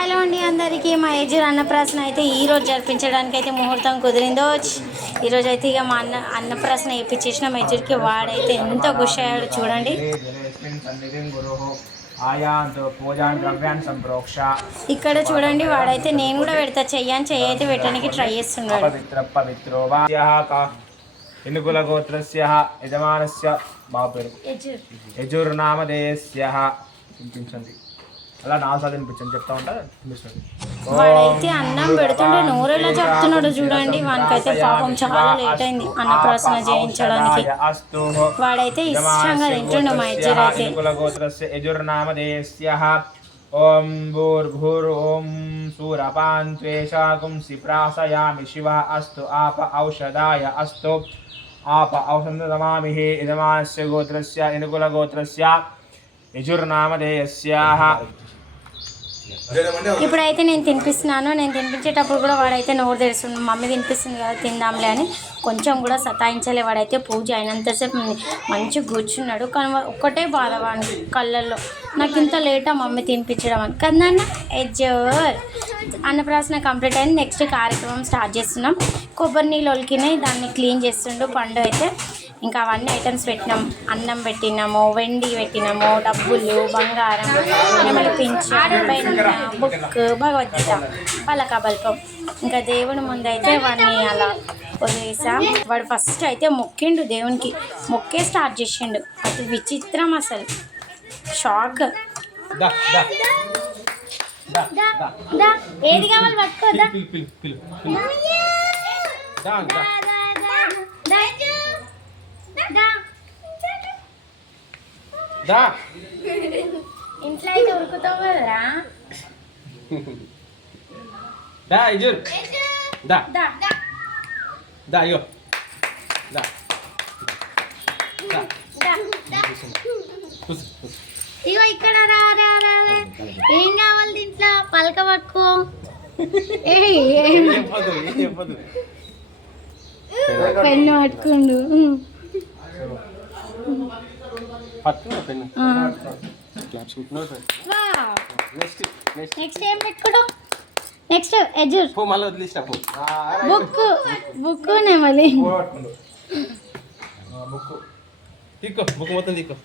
Hello అండి అందరికీ. మా ఏజర్ అన్నప్రాసన అయితే ఈరోజు జరిపించడానికి అయితే ముహూర్తం కుదిరిందో. ఈరోజు అయితే ఇక మా అన్నప్రాసన వేయించేసిన మా ఏజర్కి వాడైతే ఎంత ఖుషి అయ్యాడు చూడండి. ఇక్కడ చూడండి వాడైతే నేను కూడా పెడతా చెయ్యి అయితే పెట్టడానికి ట్రై చేస్తున్నాడు. ఎనుకుల గోత్రస్య యజమానస్య మా పేరు యజుర్నామధేయస్య వినిపించండి. అలా నాలుగు వినిపించండి చెప్తా ఉంటారు. వాడైతే అన్నం పెడుతుంటే నోరేలా చెప్తున్నాడు చూడండి. వానికైతే పాపం చాలా లేట్ అయింది అన్నప్రాసన చేయించడానికి. వాడైతే ఇష్టంగా తింటుండే మా ఇద్దరు అయితే. యజుర్నామధేయస్య ఓం భూర్భుర్ ఓం సూరపాన్ త్వేషాగుంసి ప్రాసయామి శివ అస్తు ఆప ఔషధాయ అస్తు ఆప ఔషధమామిహి యజమానస్య గోత్రస్య ఎనుకుల గోత్రస్య యజుర్నామధేయస్య. ఇప్పుడైతే నేను తినిపిస్తున్నాను. నేను తినిపించేటప్పుడు కూడా వాడైతే నోరు తెరుస్తుంది. మమ్మీ తినిపిస్తుంది కదా తిందాంలే అని కొంచెం కూడా సతాయించలే. వాడైతే పూజ అయినంతసేపు మంచిగా కూర్చున్నాడు. కానీ ఒక్కటే బాధ వాడి కళ్ళల్లో, నాకు ఇంత లేటా మమ్మీ తినిపించడం అని కదన్న. ఎజ్జోర్ అన్నప్రాసన కంప్లీట్ అయింది. నెక్స్ట్ కార్యక్రమం స్టార్ట్ చేస్తున్నాం. కొబ్బరి నీళ్ళు ఒలికినాయి, దాన్ని క్లీన్ చేస్తుండు పండు అయితే. ఇంకా అవన్నీ ఐటమ్స్ పెట్టినాం. అన్నం పెట్టినాము, వెండి పెట్టినాము, డబ్బులు, బంగారం, నెమలి పింఛన్, పెన్, బుక్, భగవద్గీత, పలక బల్పం. ఇంకా దేవుని ముందైతే వాడిని అలా వదిలేసాం. వాడు ఫస్ట్ అయితే మొక్కిండు, దేవునికి మొక్కే స్టార్ట్ చేసిండు. అది విచిత్రం, అసలు షాక్. ఏది కావాలి పట్టుకోదా. ఇంట్లో అయితే ఉరుకుతావు కదరా. ఇగో ఇక్కడ రా. ఏం కావాలి దీంట్లో? పలక పట్టుకో. పెన్ను పట్టుకుండు. నెక్స్ట్ ఏం పెట్టుకోవడం? నెక్స్ట్ ఎజుర్ బుక్ నెమలి. బుక్ మొత్తం తీకో.